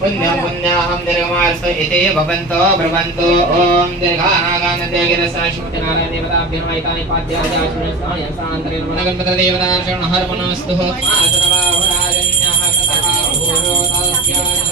पुण्यं पुण्याहं निर्गमार्स इति भवन्तो भ्रमन्तो ॐ दीर्घानागानते गिरसश्रुतिनारायण देवताभ्यो नमैतानि पाद्याजाश्रुणस्तानि हस्तान्तरेण भूयोतास्यान्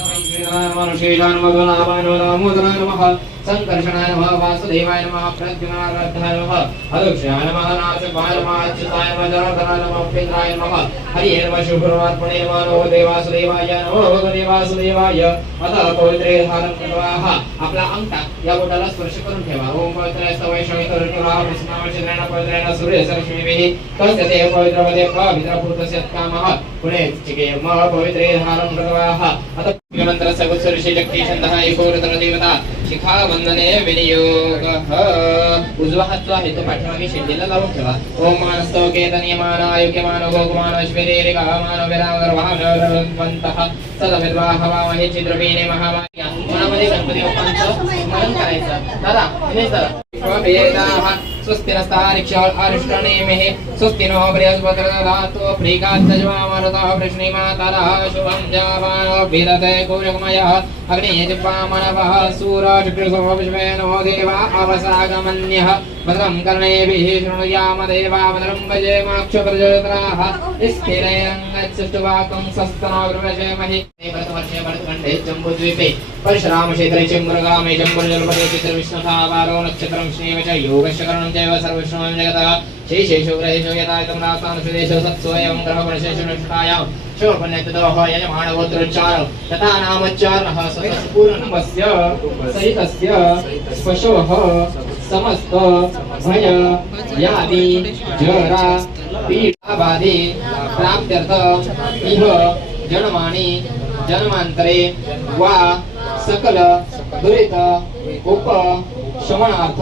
मधुनामानो दामोदराय नमः सङ्कर्षणाय नमः वासुदेवाय नमः प्रद्युम्नाय नमः अदुक्षाय नमः नाथपाय नमः अच्युताय नमः जनार्दनाय नमः उपेन्द्राय नमः हरिये नमः शुभ्रवार्पणे नमः नमो देवासुदेवाय नमो भगवदेवासुदेवाय अतः पवित्रे धारण कृत्वाः। आपला अंगठा या बोटाला स्पर्श करून ठेवा. ओम पवित्र सवय शमित पवित्रेण तस्य ते पवित्रपदे कामः पुणे चिके पवित्रे विनियोगः उजवा हात जो आहे तो लावून ठेवा ओम मानस्तव केतनियमान आयुक्यमान भोगमान अश्वरेरे गहमान चिद्रवीणे महामाया मनामध्ये गणपती बाप्पांचं स्मरण करायचं दादा दिनेश दादा वेदाः स्वस्ति नस्तारिक्षाल् अरिष्टनेमिः स्वस्ति नो बृहस्पतिर्दधातु प्रीकान्तजवामरुतः वृष्णिमातरः शुभं जावानो विदते कुजगमयः अग्निजिह्वामनवः सूरचक्रुसो विश्वे देवा अवसागमन्यः भद्रं कर्णेभिः शृणुयाम देवा भद्रं भजेमाक्षप्रजत्राः स्थिरैरङ्गच्छुष्टुवाकं सस्तनो ब्रह्मशेमहि भरतवर्षे भरतखण्डे जम्बुद्वीपे परशुरामक्षेत्रे चिम्बुरगामे जम्बुर्जलपदे चित्रविष्णुधावारो नक्षत्रं श्रीव च योगश्च करणं चैव सर्वविष्णुं जगतः। शेषेषु ग्रहेषु यथा तमरास्तानुषु सत्सु एवं ग्रहवर्षेषु निष्ठायाम्। तथा नामोच्चारणः पूर्णमस्य सहितस्य पशोः समस्त भय यादि जरा पीडाबाधे प्राप्त्यर्थ इह जन्मानि जन्मांतरे वा सकल दुरित उप शमनार्थ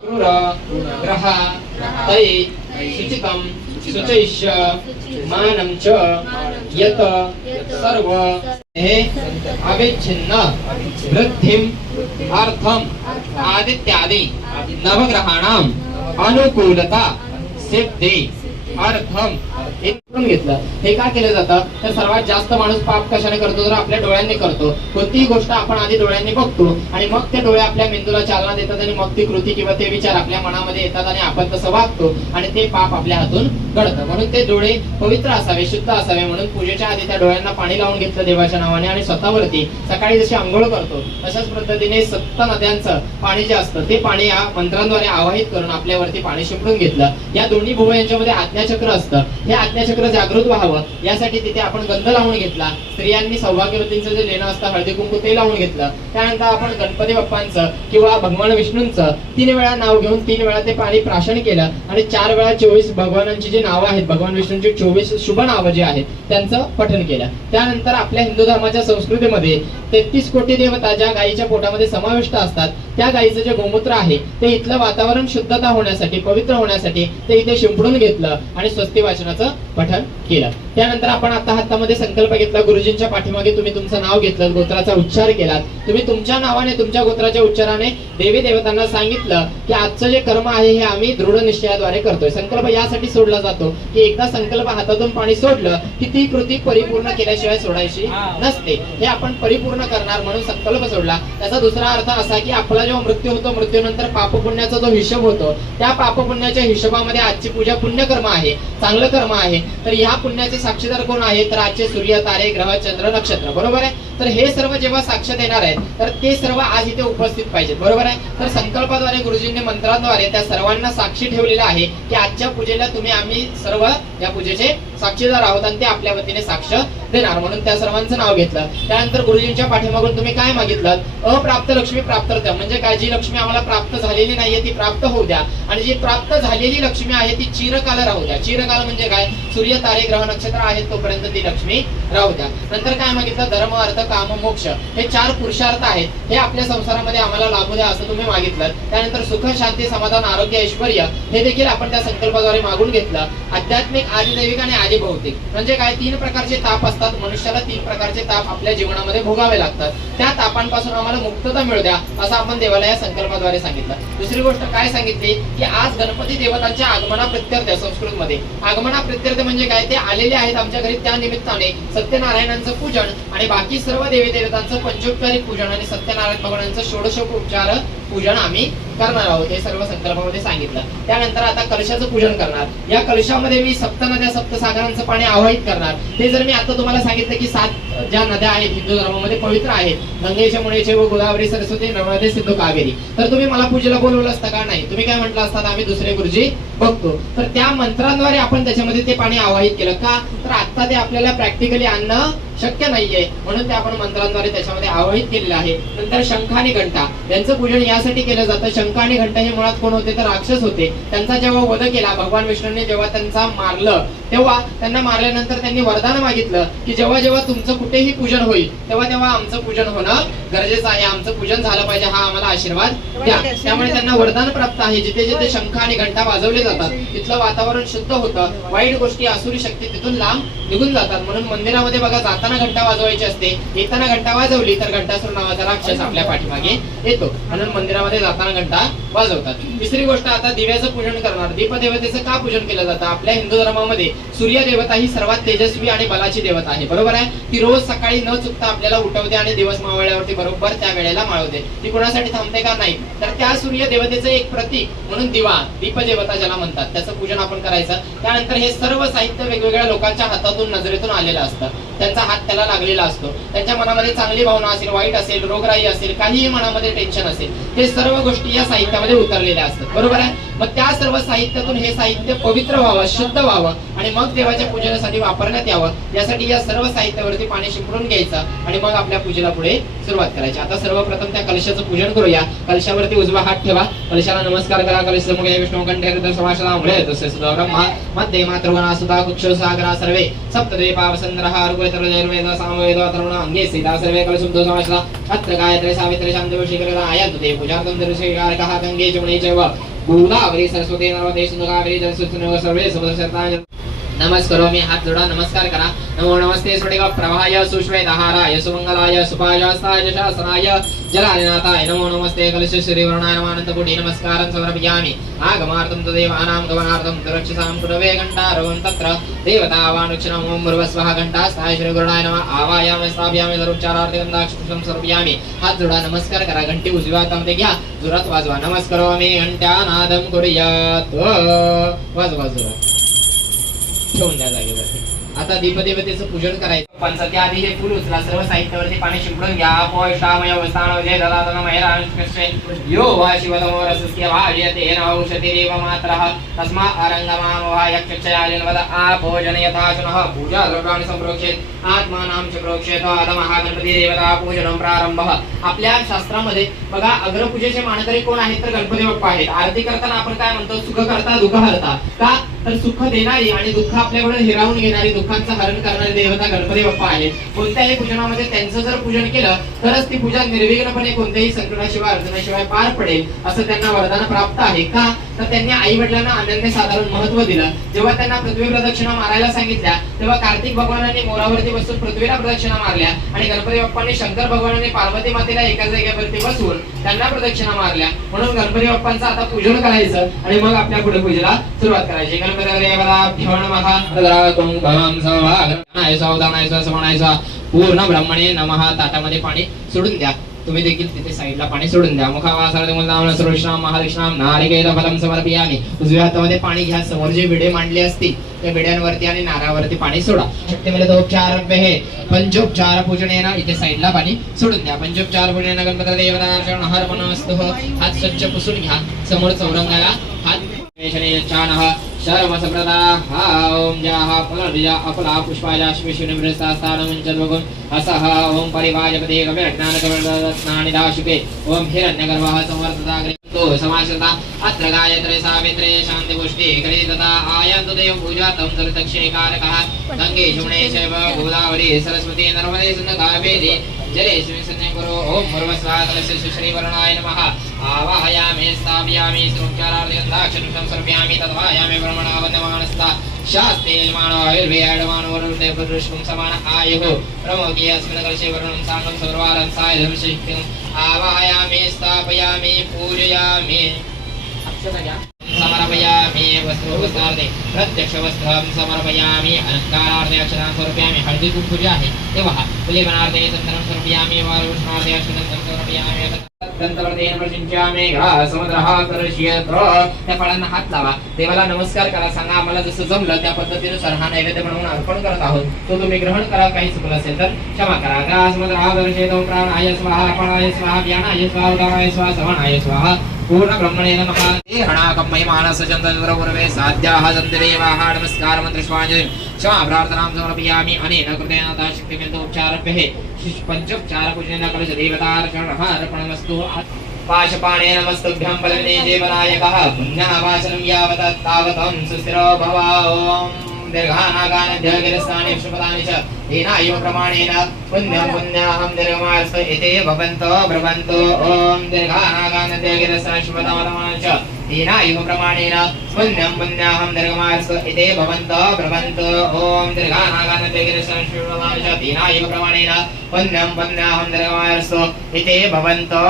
क्रूर ग्रहा तै शुचितं शुचैष्य मानं च यत सर्व हे अविच्छिन्न वृद्धिं अर्थम आदित्यादि नवग्रहाणाम अनुकूलता सिद्धी अर्थम हे करून घेतलं. हे का केलं जातं? तर सर्वात जास्त माणूस पाप कशाने करतो? तर आपल्या डोळ्यांनी करतो. कोणतीही गोष्ट आपण आधी डोळ्यांनी बघतो आणि मग ते डोळे आपल्या मेंदूला चालना देतात आणि मग ती कृती किंवा ते विचार आपल्या मनामध्ये येतात आणि आपण तसं वागतो आणि ते पाप आपल्या हातून घडतं. म्हणून ते डोळे पवित्र असावे शुद्ध असावे म्हणून पूजेच्या आधी त्या डोळ्यांना पाणी लावून घेतलं देवाच्या नावाने आणि स्वतःवरती सकाळी जशी आंघोळ करतो तशाच पद्धतीने सत्त नद्यांचं पाणी जे असतं ते पाणी या मंत्रांद्वारे आवाहित करून आपल्यावरती पाणी शिंपडून घेतलं. या दोन्ही भुव यांच्यामध्ये आज्ञाचक्र असतं. हे आज्ञाचक्र जागृत व्हावं. यासाठी तिथे आपण गंध लावून घेतला. स्त्रियांनी सौभाग्यवतींचं जे लेणं असतं हळदी कुंकू ते लावून घेतलं. त्यानंतर आपण गणपती बाप्पांचं किंवा भगवान विष्णूंचं तीन वेळा नाव घेऊन तीन वेळा ते पाणी प्राशन केलं आणि चार वेळा चोवीस भगवानांची जी नावं आहेत भगवान विष्णूंची चोवीस शुभ नावं जी आहेत त्यांचं पठन केलं. त्यानंतर आपल्या हिंदू धर्माच्या संस्कृतीमध्ये तेहतीस कोटी देवता ज्या गायीच्या पोटामध्ये समाविष्ट असतात त्या गायीचं जे गोमूत्र आहे ते इथलं वातावरण शुद्धता होण्यासाठी पवित्र होण्यासाठी ते इथे शिंपडून घेतलं आणि स्वस्ती वाचनाचं पठण केलं. त्यानंतर आपण आता हातामध्ये संकल्प घेतला गुरुजींच्या पाठीमागे तुम्ही तुमचं नाव घेतलं गोत्राचा उच्चार केलात. तुम्ही तुमच्या नावाने तुमच्या गोत्राच्या उच्चाराने देवी देवतांना सांगितलं की आजचं जे कर्म आहे हे आम्ही दृढ निश्चयाद्वारे करतोय. संकल्प यासाठी सोडला जातो की एकदा संकल्प हातातून पाणी सोडलं की ती कृती परिपूर्ण केल्याशिवाय सोडायची नसते. हे आपण परिपूर्ण करणार म्हणून संकल्प सोडला. त्याचा दुसरा अर्थ असा की आपला जेव्हा मृत्यू होतो मृत्यूनंतर पापपुण्याचा जो हिशोब होतो त्या पापपुण्याच्या हिशोबामध्ये आजची पूजा पुण्यकर्म आहे चांगलं कर्म आहे. तर ह्या पुण्याचे साक्षीदार कोण आहे तर आजचे सूर्य तारे ग्रह चंद्र नक्षत्र. बरोबर आहे? तर हे सर्व जेव्हा साक्ष देणार आहेत तर ते सर्व आज इथे उपस्थित पाहिजेत. बरोबर आहे? तर संकल्पाद्वारे गुरुजींनी मंत्राद्वारे त्या सर्वांना साक्षी ठेवलेलं आहे की आजच्या पूजेला तुम्ही आम्ही सर्व या पूजेचे साक्षीदार आहोत आणि ते आपल्या वतीने साक्ष देणार. म्हणून त्या सर्वांचं नाव घेतलं. त्यानंतर गुरुजींच्या पाठीमागून तुम्ही काय मागितलं? अप्राप्त लक्ष्मी प्राप्त म्हणजे काय? जी लक्ष्मी आम्हाला प्राप्त झालेली नाहीये ती प्राप्त होऊ द्या. आणि जी प्राप्त झालेली लक्ष्मी आहे ती चिरकाल राहू द्या. चिरकाल म्हणजे काय? सूर्य तारे ग्रह नक्षत्र आहेत तोपर्यंत ती लक्ष्मी राहू द्या. नंतर काय मागितलं? धर्म अर्थ काम मोक्ष हे चार पुरुषार्थ आहेत. हे आपल्या संसारामध्ये आम्हाला लाभू द्या असं तुम्ही मागितलं. त्यानंतर सुख शांती समाधान आरोग्य ऐश्वर हे देखील आपण त्या संकल्पाद्वारे मागून घेतलं. आध्यात्मिक आदिदैविक आणि आदिभौतिक. म्हणजे काय? तीन प्रकारचे ताप असतात. असतात मनुष्याला तीन प्रकारचे ताप आपल्या जीवनामध्ये भोगावे लागतात. त्या तापांपासून आम्हाला मुक्तता मिळू द्या असं आपण देवाला या संकल्पाद्वारे सांगितलं. दुसरी गोष्ट काय सांगितली? की आज गणपती देवतांच्या आगमना प्रत्यर्थ संस्कृत मध्ये आगमना प्रत्यर्थ म्हणजे काय? ते आलेले आहेत आमच्या घरी त्या निमित्ताने. सत्यनारायणांचं पूजन आणि बाकी सर्व देवी देवतांचं पंचोपचारिक पूजन आणि सत्यनारायण भगवानांचं षोडशोपचार पूजन आम्ही करणार आहोत हे सर्व संकल्पामध्ये सांगितलं. त्यानंतर आता कलशाचं पूजन करणार. या कलशामध्ये मी सप्त नद्या सप्तसागरांचं पाणी आवाहित करणार. ते जर मी आता तुम्हाला सांगितलं की सात ज्या नद्या आहेत हिंदू धर्मामध्ये पवित्र आहेत गंगेचे मुळेचे व गोदावरी सरस्वती नर्मदे सिंधू कावेरी तर तुम्ही मला पूजेला बोलवलं असतं का? नाही. तुम्ही काय म्हटलं असतात आम्ही दुसरे गुरुजी बघतो. तर त्या मंत्रांद्वारे आपण त्याच्यामध्ये ते पाणी आवाहित केलं का? तर आता ते आपल्याला प्रॅक्टिकली आणणं शक्य नाहीये. म्हणून ते आपण मंत्रांद्वारे त्याच्यामध्ये आवाहित केलेलं आहे. नंतर शंख आणि घंटा. यांचं पूजन यासाठी केलं जातं. शंका आणि घंटा हे मुळात कोण होते? तर राक्षस होते. त्यांचा जेव्हा वध केला भगवान विष्णूने जेव्हा त्यांचा मारलं तेव्हा त्यांना मारल्यानंतर त्यांनी वरदान मागितलं की जेव्हा जेव्हा तुमचं कुठेही पूजन होईल तेव्हा तेव्हा आमचं पूजन होणं गरजेचं आहे आमचं पूजन झालं पाहिजे हा आम्हाला आशीर्वाद द्या. त्यामुळे त्यांना वरदान प्राप्त आहे. जिथे जिथे शंख आणि घंटा वाजवले जातात तिथलं वातावरण शुद्ध होतं. वाईट गोष्टी आसुरी शक्ती तिथून लांब निघून जातात. म्हणून मंदिरामध्ये बघा जाताना घंटा वाजवायची असते येताना घंटा वाजवली तर घंटासूर नावाचा राक्षस आपल्या पाठीमागे येतो. म्हणून मंदिरामध्ये जाताना घंटा वाजवतात. तिसरी गोष्ट आता दिव्याचं पूजन करणार. दीपदेवतेचं का पूजन केलं जातं? आपल्या हिंदू धर्मामध्ये सूर्य देवता ही सर्वात तेजस्वी आणि बलाची देवता आहे. बरोबर आहे? ती रोज सकाळी न चुकता आपल्याला उठवते आणि दिवस मावळल्यावरती बरोबर त्या वेळेला माळवते. ती कोणासाठी थांबते का नाही? तर त्या सूर्य देवतेचं एक प्रतीक म्हणून दिवा दीपदेवता ज्याला म्हणतात. त्याचं पूजन आपण करायचं. त्यानंतर हे सर्व साहित्य वेगवेगळ्या लोकांच्या हातातून नजरेतून आलेलं असतं. त्यांचा हात त्याला लागलेला असतो. त्यांच्या मनामध्ये चांगली भावना असेल वाईट असेल रोगराई असेल काहीही मनामध्ये टेन्शन असेल हे सर्व गोष्टी या साहित्यामध्ये उतरलेल्या असतात. बरोबर आहे? मग त्या सर्व साहित्यातून हे साहित्य पवित्र व्हावं शुद्ध व्हावं आणि मग देवाच्या पूजनासाठी वापरण्यात यावं. यासाठी या सर्व साहित्यावरती पाणी शिंपडून घ्यायचं आणि मग आपल्या पूजेला पुढे सुरुवात करायची. आता सर्वप्रथम त्या कलशाचं पूजन करूया. कलशावरती उजवा हात ठेवा. कलशाला नमस्कार करा. कलश मुखे विष्णू कंठे समाशला मुळे मध्ये मातृगणा सुधा कुक्ष सागरा सर्वे सामवेद अथर्वण अंगे सीता सर्वे कलशुद्धो समाशला अत्र गायत्री सावित्री शांती शिखरदा आयतते पूजार्थं दर्शकारकः गंगे जमुने चैव गोदावरी सरस्वती नर्मदे सिंधु कावेरी जलसुत्सुनो सर्वे समुद्रशताय नमस्करोमि हात जोडा नमस्कार करा। नमो नमस्ते स्फटिक प्रभाय सुश्वेतहाराय सुमंगलाय सुपायास्ताय शासनाय जलानिनाथाय नमो नमस्ते कलश श्रीवर्णाय नमानन्तपुटी नमस्कारं समर्पयामि। आगमार्थं तदेवानां गमनार्थं दुरक्षसां कुरवे घण्टारवं तत्र। देवतावानुक्षणम् ॐ भुर्वस्वः घण्टास्ताय श्रीगुरुणाय नमः। आवायामि स्थापयामि दरुच्चारार्थं दाक्षपुष्पं समर्पयामि। हात जोडा नमस्कार करा घंटी उजव्या हातामध्ये घ्या जोरात वाजवा नमस्करोमि घंट्यानादं कुर्यात्। वाजवा जोरात ठेवून द्या जागेवरती आता दीपदेवतेचं पूजन करायचं. पण सध्या आधी हे फुल उचला सर्व साहित्यावरती पाणी शिंपडून घ्या पोषामय वस्तान विजय ददातन महिरांश्वे यो वा शिवतमो रसस्य भाजयते न औषधि देव मात्रः तस्मा अरङ्गमाम वा यक्षक्षयालिन वद आपोजन यथा शुनः पूजा द्रव्याणि संप्रोक्षेत आत्मानां च प्रोक्षेत अधमः गणपती देवता पूजनं प्रारंभः. आपल्या शास्त्रामध्ये बघा अग्रपूजेचे मानकरी कोण आहेत तर गणपती बाप्पा आहेत. आरती करताना आपण काय म्हणतो? सुख करता दुःख हरता. का? तर सुख देणारी आणि दुःख आपल्याकडून हिरावून घेणारी दुःखांचं हरण करणारी देवता गणपती बाप्पा आहेत. कोणत्याही पूजनामध्ये त्यांचं जर पूजन केलं तरच ती पूजा निर्विघ्नपणे कोणत्याही संकटाशिवाय अर्चनाशिवाय पार पडेल असं त्यांना वरदान प्राप्त आहे का? तर त्यांनी आई वडिलांना अनन्य साधारण महत्त्व दिलं. जेव्हा त्यांना पृथ्वी प्रदक्षिणा मारायला सांगितल्या तेव्हा कार्तिक भगवानाने मोरावरती बसून पृथ्वीला प्रदक्षिणा मारल्या आणि गणपती बाप्पांनी शंकर भगवानाने पार्वती मातेला एका जागेवरती बसून त्यांना प्रदक्षिणा मारल्या. म्हणून गणपती बाप्पांचं आता पूजन करायचं आणि मग आपल्या पुढे पूजेला सुरुवात करायची. गणपती पूर्ण ब्रह्मणे नमहा ताटामध्ये पाणी सोडून द्या. तुम्ही देखील तिथे साईडला पाणी सोडून द्या. मुखावासार मुलाम सर्वश्राम महालक्ष्णाम नारिकेल फलम समर्पयामी उजव्या हातामध्ये पाणी घ्या. समोर जे विडे मांडले असतील त्या विड्यांवरती आणि नारावरती पाणी सोडा. शक्ती मिळत उपचार हे. पंचोपचार पूजनेन इथे साईडला पाणी सोडून द्या. पंचोपचार पूजनेन गणपती देवता हर मनस्तु हात स्वच्छ पुसून घ्या. समोर चौरंगाला हात. छानः शर्मसप्रदा हा ओम जाः पुनर्जा अपला पुष्पाजा श्विशुनिमृतास्थानमुञ्चद्वगुं असः ओम परिवाजपते कविरज्ञानकवर्णरत्नानि दाशुके ओम हिरण्यगर्भः संवर्धताग्रे समाश्रिता अत्र गायत्रे सावित्रे शान्तिपुष्टि करी तथा आयान्तु पूजा तं सरितक्षेकारकः गङ्गे शुणे शैव गोदावरी सरस्वती नर्मदे सिन्धु कावेरी श्री सन्निधिं गुरु ॐ पूर्वस्वाकलस्य श्रीवरुणाय नमः आवाहयामि स्थापयामि सुचारार्थं दाक्षिणं सर्पयामि तद्वायामि ब्रह्मणा वन्दमानस्ता शास्ते मानो आयुर्वेदमानो वरुणते पुरुषं समान आयुः। प्रमोगे अस्मिन् कलशे वर्णं साङ्गं सर्वारं साय धर्मशक्तिम् आवाहयामि स्थापयामि पूजयामि। समर्पयामि वस्त्रोपस्तार्थे प्रत्यक्ष वस्त्रं समर्पयामि अलङ्कारार्थे अक्षतां समर्पयामि हळदी कुंकू देवः आहे ते पहा फुलेपणार्थे चंदनं समर्पयामि वारुष्णार्थे अक्षतं समर्पयामि दंतवर्धेन प्रचिंचामे घा समुद्रः कर्ष्यत त्या फळांना हात लावा. देवाला नमस्कार करा सांगा आम्हाला जसं जमलं त्या पद्धतीनुसार हा नैवेद्य म्हणून अर्पण करत आहोत. तो तुम्ही ग्रहण करा काही चुकलं असेल तर क्षमा करा. ग्रा समुद्रः कर्ष्यतो प्राणाय स्वाहा प्राणाय स्वाहा व्यानाय स्वाहा उदानाय स्वाहा सवनाय स्वाहा. पूर्ण ब्रह्मणे नमः। हे हणाकं साध्याः सन्ति देवाः नमस्कार मन्त्रश्वाञ्जलि प्रार्थनां समर्पयामि अनेन कृतेन ताशक्तिमिन्दोपचारभ्यः पञ्चोपचार पूजनेन कलश देवतार्चनः अर्पणमस्तु। पाशपाणेन नमस्तुभ्यं बलविने देवनायकः। पुण्यः वाचनं यावत् तावतं सुस्थिरो भव दीर्घानागानध्यगिरस्थानि च। प्रमाणेन पुण्यं पुण्याहं इति भवन्तो ॐ दीर्घानागानध्यगिरस्थानि च। प्रमाणेन पुण्यं पुण्याहं इति भवन्तो ब्रवन्तो। ॐ दीर्घानागानध्यगिरस्थानि शुभदानि च। तेनायु प्रमाणेन पुण्यं पुण्याहं इति भवन्तो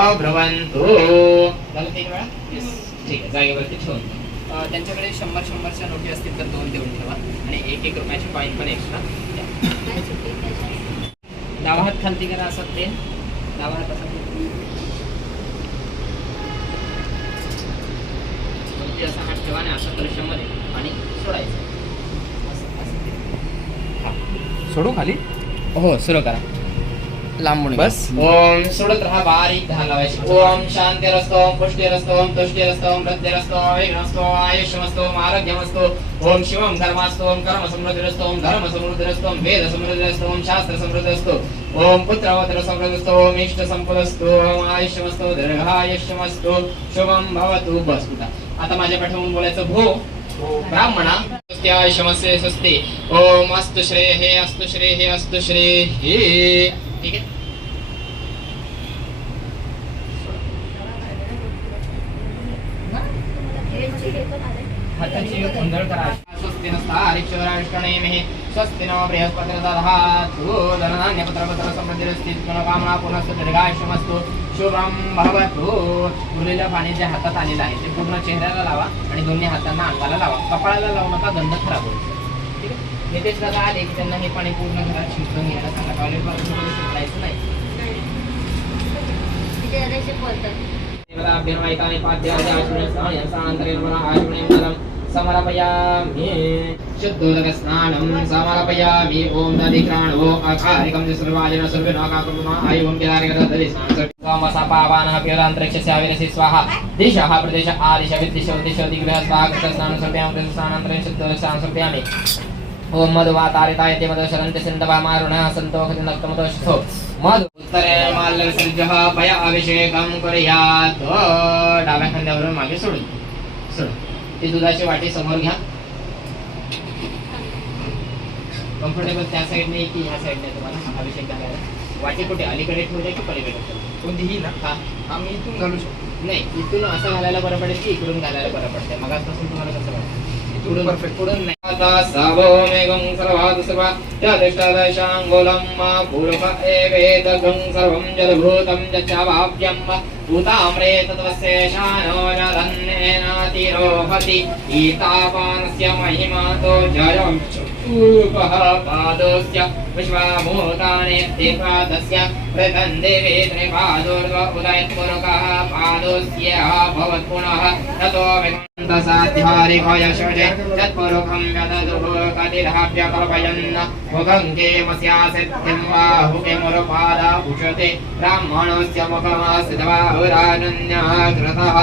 ठीक आहे जागेवरती ठेवून त्यांच्याकडे शंभर शंभरच्या नोटी असतील तर दोन देऊन ठेवा. आणि एक एक रुपयाची कॉईन पण एक्स्ट्रा डावा हात खालती करा असं ते डावा हात असा असा हात ठेवा आणि असं कलशामध्ये आणि सोडायचं. सोडू खाली? हो सुरू करा. लांबून बस. ओम सोडत राहा बारीक ध्यान लावायचे. ओम शांतिरस्तो पुष्टिरस्तो तुष्टिरस्तो वृद्धिरस्तो विघ्नस्तो आयुष्यमस्तो आरोग्यमस्तो ओम शिवम धर्मास्तो ओम कर्म समृद्धिरस्तो ओम धर्म समृद्धिरस्तो ओम वेद समृद्धिरस्तो ओम शास्त्र समृद्धिरस्तो ओम पुत्रवत्र समृद्धिरस्तो ओम इष्ट संपदस्तो ओम आयुष्यमस्तो दीर्घायुष्यमस्तो शुभम भवतु बस आता माझ्या पाठवून बोलायचं भो ब्राह्मणा स्वस्ति आयुष्यमस्य स्वस्ति. ओम अस्तु श्रेः अस्तु श्रेः अस्तु श्रेः ठीक आहे. हाताची गोंधळ करा स्वस्ति नस्तारिक्षराष्ट्रणेमिः स्वस्ति नो बृहस्पतिर्दधातु धनधान्यपत्रपत्र समृद्धिरस्ति मनोकामना पुनस्तु दीर्घायुष्यमस्तु. शुभम भवतु. उरलेलं पाणी जे हातात आलेलं आहे. ते पूर्ण चेहऱ्याला लावा आणि दोन्ही हातांना अंगाला लावा. कपाळाला लावू नका गंध खराब होईल नितेश दादा आले की त्यांना हे पाणी पूर्ण घरात शिंपडून घ्यायला सांगा. टॉयलेट शिंपडायचं नाही. देवताभ्यर्मयितानि पाद्यानि आचमनस्थानि हस्तान्तरेण पुनः आचमनीं जलं समर्पयामि। शुद्धोदकस्नानं समर्पयामि। ॐ दधिक्राणो अकारिकं च सर्वाजन सर्वेनाकाकुर्मः आयुवं केदारिकदलिस्नानसपावानः प्योरान्तरिक्षस्याविरसि स्वाहा। दिशः प्रदेश आदिश विद्दिश उद्दिश दिग्रह स्वाहा कृतस्नानं समर्पयामि कृतस्नानन्तरे शुद्धोदकस्नानं समर्पयामि ओम मधुवातारिताय ते मधुशरन्ति सिन्धवा मारुणः सन्तोषति नक्तमतोषितो मधु उत्तरे माल्य विसर्जः पय अभिषेकं कुर्यात्। डाव्या खांद्यावरून मागे सोडून सोडून ती दुधाची वाटी समोर घ्या. कम्फर्टेबल त्या साईडने की ह्या साईडने तुम्हाला अभिषेक करायला. वाटी कुठे? अलीकडे ठेवू की पलीकडे कोणतीही ना. हा. आम्ही इथून घालू शकतो. नाही इथून असं घालायला बरं पडेल की इकडून घालायला बरं पडते मग आजपासून तुम्हाला कसं वाटतं? इथून परफेक्ट पुढून पूर्व सर्वं जलभूतं भूताम्रे ईतापानस्य महिमातो जयं चूपः पादोऽस्य विश्वाभूतानि त्रिपादस्य प्रतन् त्रिपादोर्व उदयत्पुरुकः पादोऽस्य भवत्पुनः ततो विमन्तसाध्यारिभयशुजे तत्पुरुखं ब्राह्मणस्य कृतः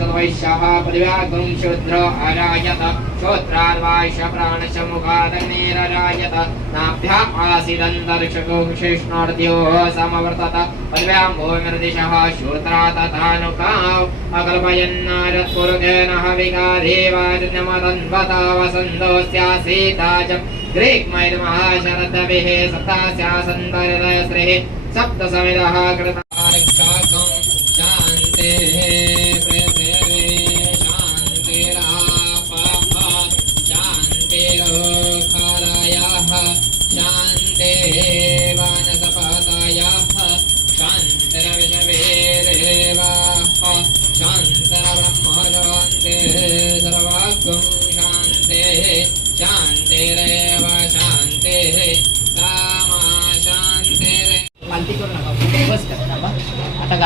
सद्वैश्यः पृथिव्यागुं शूद्र अरायत श्रोत्राद्वाश्य प्राणश मुखादग्निररायत नाभ्या आसीदन्तरिक्षको विशेषणार्द्योः समवर्तत। पृथिव्यां भूमिर्दिशः श्रोत्रा तथानुकाव् शरत्पुरुषेण हविकाधीवाजन्मतन्वता वसन्तोऽस्यासीता च ग्रीक्मैर्महाशरदभिः सतास्या सन्तरस्रेः सप्तसमिदः कृतार्काकं शान्तेः पृथिवी शान्तिरापः। शान्तिरोखरयः शान्तेः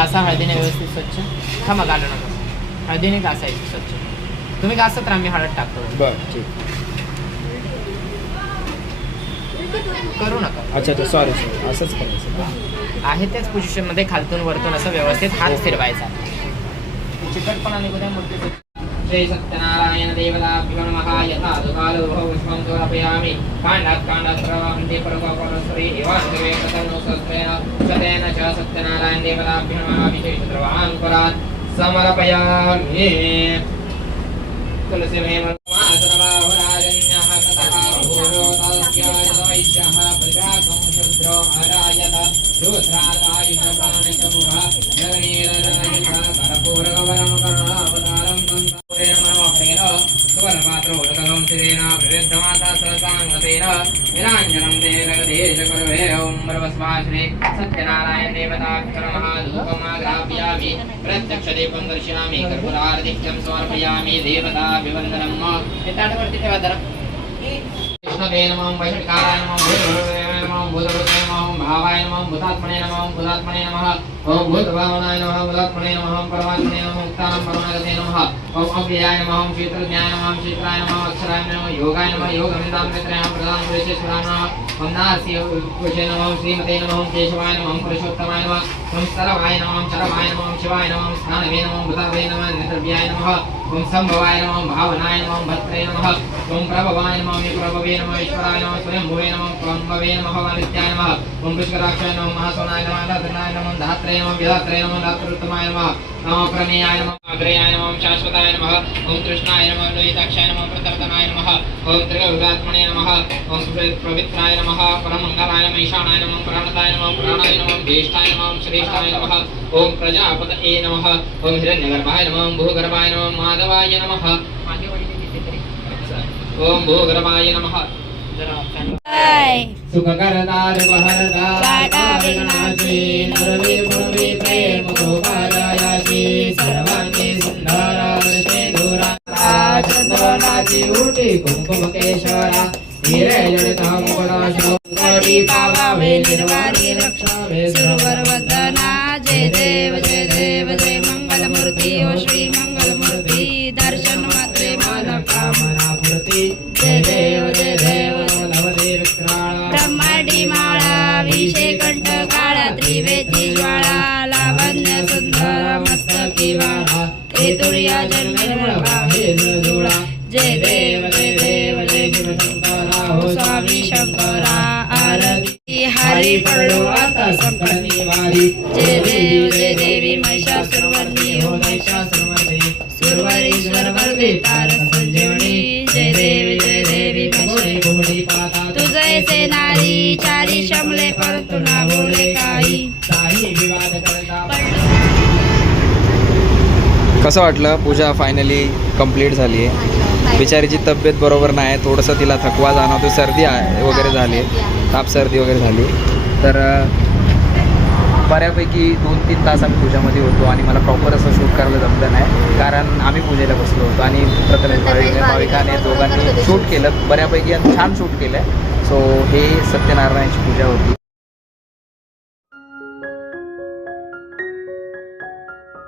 घासा हळदीने व्यवस्थित स्वच्छ. थांबा घालू नका. हळदीने घासायची स्वच्छ. तुम्ही घासत राहा मी हळद टाकतो. बरं ठीक. करू नका. अच्छा अच्छा सॉरी सॉरी असंच करायचं? आहे त्याच पोझिशनमध्ये खालतून वरतून असं व्यवस्थित हात फिरवायचा. चिकटपणा निघू द्या मूर्ती श्री सत्यनारायण देवताभ्यो नमः. यथा दुकालो पुष्पं समर्पयामि काण्डात् काण्डात् प्रवहन्ति पर्वपरस्परि एवान्तवे कथनो सतेन च सत्यनारायण देवताभ्यो नमः. विशेषद्रवान् पुरात् समर्पयामि तुलसीमेवमासनबाहुराजन्यः ततः भूरोतस्य अरायत సంస్థిరేణ ప్రవేశమాసహస్రసాంగతేన నిరాంజనం దేశకురవే ఓం పరమస్మాశ్రీ సత్యనారాయణ దేవతాక్షర ప్రత్యక్ష దీపం దర్శయామి కర్పూరార్ధిక్యం సమర్పయామి దేవతా వివందనం ఇట్లాంటి వర్తించే भूतभृतये नमः भूतभृतये नमः भावाय नमः भूतात्मने नमः भूतात्मने नमः ॐ भूतभावनाय नमः भूतात्मने नमः परमात्मने नमः मुक्तानं परमागते नमः ॐ अव्ययाय नमः ॐ शीतलज्ञाय नमः शीतलाय नमः अक्षराय नमः योगाय नमः योगमिदां मित्राय नमः प्रधान पुरुषेश्वराय नमः ॐ नास्य कुशे नमः श्रीमते नमः केशवाय नमः पुरुषोत्तमाय नमः ॐ सरवाय नमः चरवाय नमः शिवाय नमः स्थानवे नमः भूतावे नमः नेतव्याय नमः ॐ सम्भवाय नमः भावनाय नमः भद्रे नमः। ॐ प्रभवाय नमः विप्रभवे नमः ईश्वराय नमः स्वयंभुवे नमः त्वम्भवे नमः वादित्याय नमः। ॐ पुष्कराक्षाय नमः महासोनाय नमः धात्रनाय नमः धात्रे नमः विधात्रे नमः धातृत्तमाय नमः। नमः प्रणेयाय नमः अग्रेयाय नमः शाश्वताय नमः। ॐ कृष्णाय नमः लोहिताक्षाय नमः प्रतर्तनाय नमः। ॐ त्रिगुगात्मने नमः। ॐ पवित्राय नमः परमङ्गलाय नमः ईशानाय नमः प्राणताय नमः प्राणाय नमः ज्येष्ठाय नमः श्रेष्ठाय नमः। ॐ प्रजापतये नमः। ॐ हिरण्यगर्भाय नमः भूगर्भाय नमः भागवाय नमः। ओम भूगर्भाय नमः। सुखकरदार बहरदा वाटा नरवे प्रेम सर्वांगी धुरा चंद्रनाची उटी कुंकुम हिरे जडिता शोकरी निर्वाणी रक्षावे सुरवरवदना शमले परंतु ना बोले काही काही विवाद करता. कसं वाटलं पूजा फायनली कंप्लीट झाली आहे बिचारीची तब्येत बरोबर नाही थोडंसं तिला थकवा जाणवतो सर्दी आहे वगैरे झाली आहे ताप सर्दी वगैरे झाली. तर बऱ्यापैकी दोन तीन तास आम्ही पूजामध्ये होतो आणि मला प्रॉपर असं शूट करायला जमलं नाही. कारण आम्ही पूजेला बसलो होतो आणि प्रथमेश भाविक भाविकाने दोघांनी शूट केलं. बऱ्यापैकी छान शूट केलं सो हे सत्यनारायणची पूजा होती.